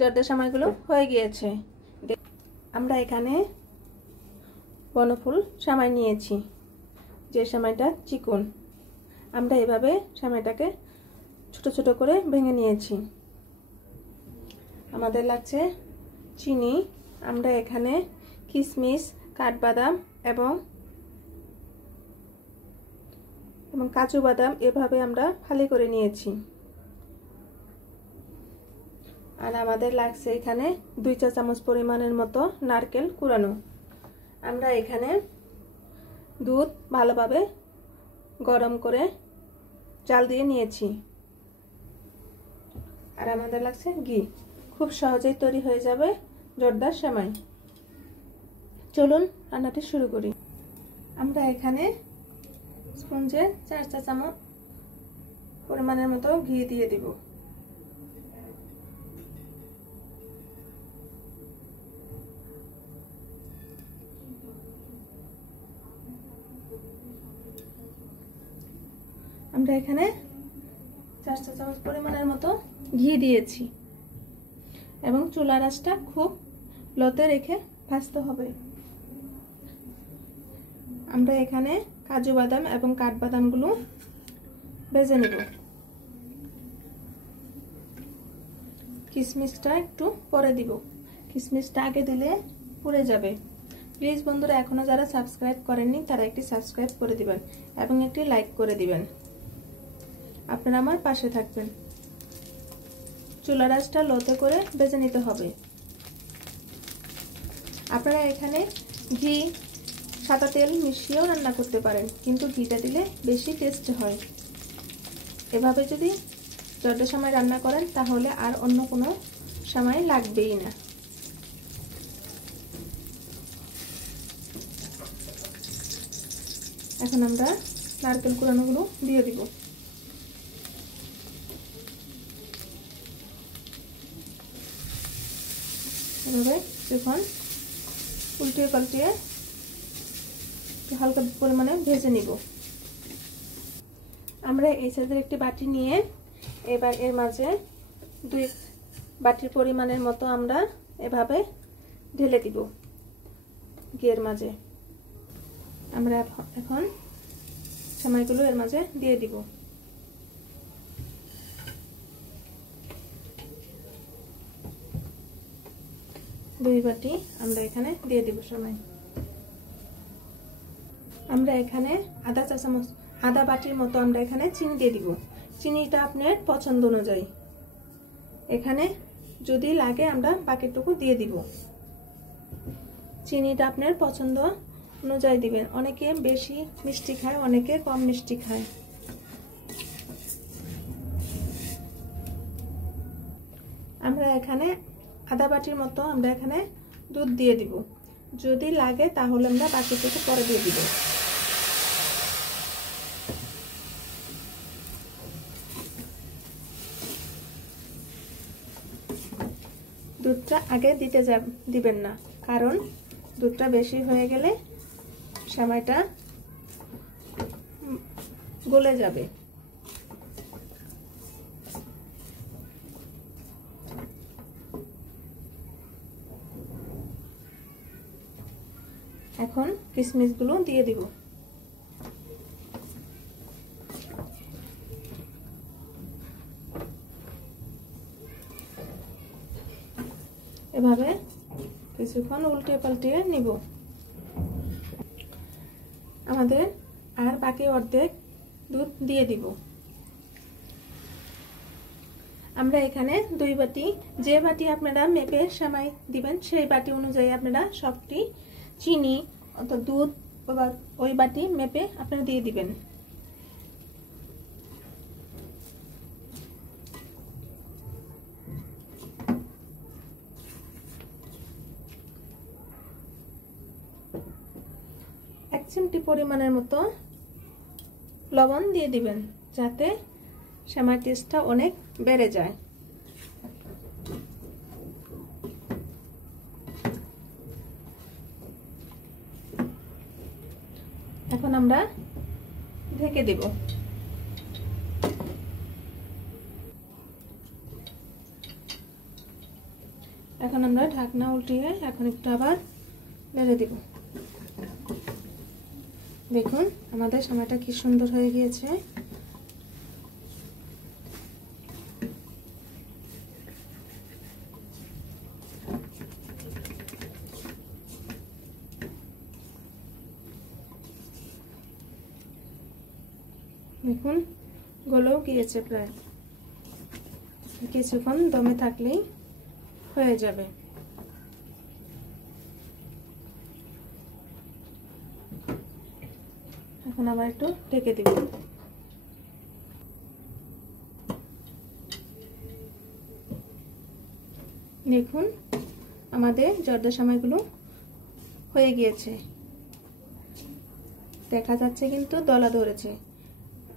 জর্দা সেমাইগুলো হয়ে গিয়েছে। আমরা এখানে বনফুল সেমাই নিয়েছি, যে সেমাইটা চিকন। আমরা এভাবে সেমাইটাকে ছোট ছোট করে ভেঙে নিয়েছি। আমাদের লাগছে চিনি। আমরা এখানে কিশমিশ, কাঠবাদাম এবং কাজু বাদাম এভাবে আমরা ফালি করে নিয়েছি। আর আমাদের লাগছে এখানে 2 চা চামচ পরিমাণের মতো নারকেল কুড়ানো। আমরা এখানে দুধ ভালোভাবে গরম করে জাল দিয়ে নিয়েছি। আর আমাদের লাগছে ঘি। খুব সহজেই তৈরি হয়ে যাবে জর্দার সেমাই। চলুন রান্নাটি শুরু করি। আমরা এখানে স্পঞ্জে 4 চা চামচ পরিমাণের মতো ঘি দিয়ে দিব। আমরা এখানে 4 চা চামচ পরিমাণের মতো ঘি দিয়েছি এবং চুলার আঁচটা খুব লোতে রেখে ভাজতে হবে। আমরা এখানে কাজু বাদাম এবং কাঠবাদামগুলো ভেজে নেব। কিশমিশটা একটু পরে দিব, কিশমিশটা আগে দিলে পুড়ে যাবে। প্লিজ বন্ধুরা, এখনো যারা সাবস্ক্রাইব করেননি তারা একটি সাবস্ক্রাইব করে দিবেন এবং একটি লাইক করে দিবেন। আপনারা আমার পাশে থাকবেন। চুলার আঁচটা লোতে করে ভেজে নিতে হবে। আপনারা এখানে ঘি, সাদা তেল মিশিয়েও রান্না করতে পারেন, কিন্তু ঘিটা দিলে বেশি টেস্ট হয়। এভাবে যদি জর্দা সেমাই রান্না করেন তাহলে আর অন্য কোনো সেমাই লাগবেই না। এখন আমরা নারকেল কুড়ানোগুলো দিয়ে দিব। এভাবে যখন উল্টিয়ে পাল্টিয়ে হালকা পরিমাণে ভেজে নিব। আমরা এই সাইজের একটি বাটি নিয়ে এবার এর মাঝে 2 বাটির পরিমাণের মতো আমরা এভাবে ঢেলে দিব ঘিয়ের মাঝে। আমরা এখন সেমাইগুলো এর মাঝে দিয়ে দিব। দুই বাটি আমরা এখানে দিয়ে দিব সেমাই। আমরা এখানে আধা বাটির মতো আমরা এখানে চিনি দিয়ে দিব। চিনিটা আপনার পছন্দ অনুযায়ী, এখানে যদি লাগে আমরা বাকিটুকু দিয়ে দিব। চিনিটা আপনার পছন্দ অনুযায়ী দিবেন। অনেকে বেশি মিষ্টি খায়, অনেকে কম মিষ্টি খায়। আমরা এখানে আধা বাটির মতো আমরা এখানে দুধ দিয়ে দিব। যদি লাগে তাহলে আমরা বাকিটুকু পরে দিয়ে দিব। দুধটা আগে দিবেন না, কারণ দুধটা বেশি হয়ে গেলে সেমাইটা গলে যাবে। এখন কিশমিশগুলো দিয়ে দিব। এভাবে কিছুক্ষণ উল্টিয়ে পাল্টিয়ে নিব। আমাদের আর বাকি অর্ধেক দুধ দিয়ে দিব। আমরা এখানে 2 বাটি, যে বাটি আপনারা মেপে সেমাই দিবেন সেই বাটি অনুযায়ী আপনারা সবটি চিনি অর্থাৎ দুধ ওই বাটি মেপে আপনারা দিয়ে দিবেন। এক চিমটি পরিমাণের মতো লবণ দিয়ে দিবেন, যাতে সেমাই টেস্টটা অনেক বেড়ে যায়। এখন আমরা ঢেকে দেব। এখন আমরা ঢাকনা উল্টিয়ে এখন একটু আবার নেড়ে দিব। দেখুন আমাদের সময়টা কি সুন্দর হয়ে গিয়েছে। দেখুন গলেও গিয়েছে প্রায়, কিছুক্ষণ দমে থাকলেই হয়ে যাবে। এখন আবার একটু ঢেকে দিব। দেখুন আমাদের জর্দা সেমাইগুলো হয়ে গিয়েছে, দেখা যাচ্ছে কিন্তু দলা ধরেছে।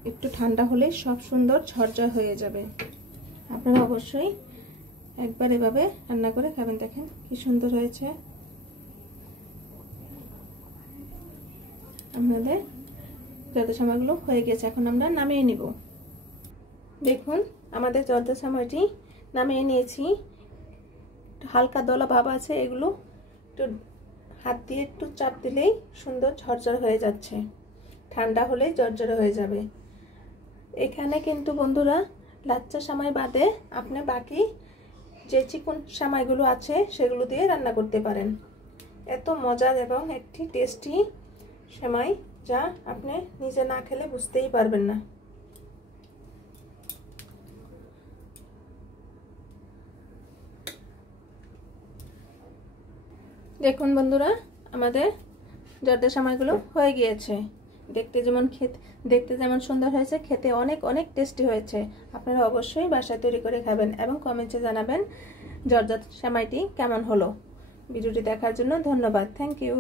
একটু ঠান্ডা হলে সব সুন্দর ঝরঝর হয়ে যাবে। আপনারা অবশ্যই একবার এভাবে রান্না করে খাবেন। দেখেন কি সুন্দর হয়েছে। আমাদের জর্দা সেমাইগুলো হয়ে গেছে, এখন আমরা নামিয়ে নিব। দেখুন আমাদের জর্দা সেমাইটি নামিয়ে নিয়েছি। হালকা দলা ভাব আছে, এগুলো একটু হাত দিয়ে একটু চাপ দিলেই সুন্দর ঝরঝর হয়ে যাচ্ছে। ঠান্ডা হলে ঝরঝর হয়ে যাবে। এখানে কিন্তু বন্ধুরা লাচ্চা সেমাই বাদে আপনি বাকি যে চিকন সেমাইগুলো আছে সেগুলো দিয়ে রান্না করতে পারেন। এত মজার এবং একটি টেস্টি সেমাই যা আপনি নিজে না খেলে বুঝতেই পারবেন না। দেখুন বন্ধুরা আমাদের জর্দা সেমাইগুলো হয়ে গিয়েছে। দেখতে যেমন সুন্দর হয়েছে, খেতে অনেক অনেক টেস্টি হয়েছে। আপনারা অবশ্যই বাসায় তৈরি করে খাবেন এবং কমেন্টে জানাবেন জর্দা সেমাইটি কেমন হলো। ভিডিওটি দেখার জন্য ধন্যবাদ। Thank you.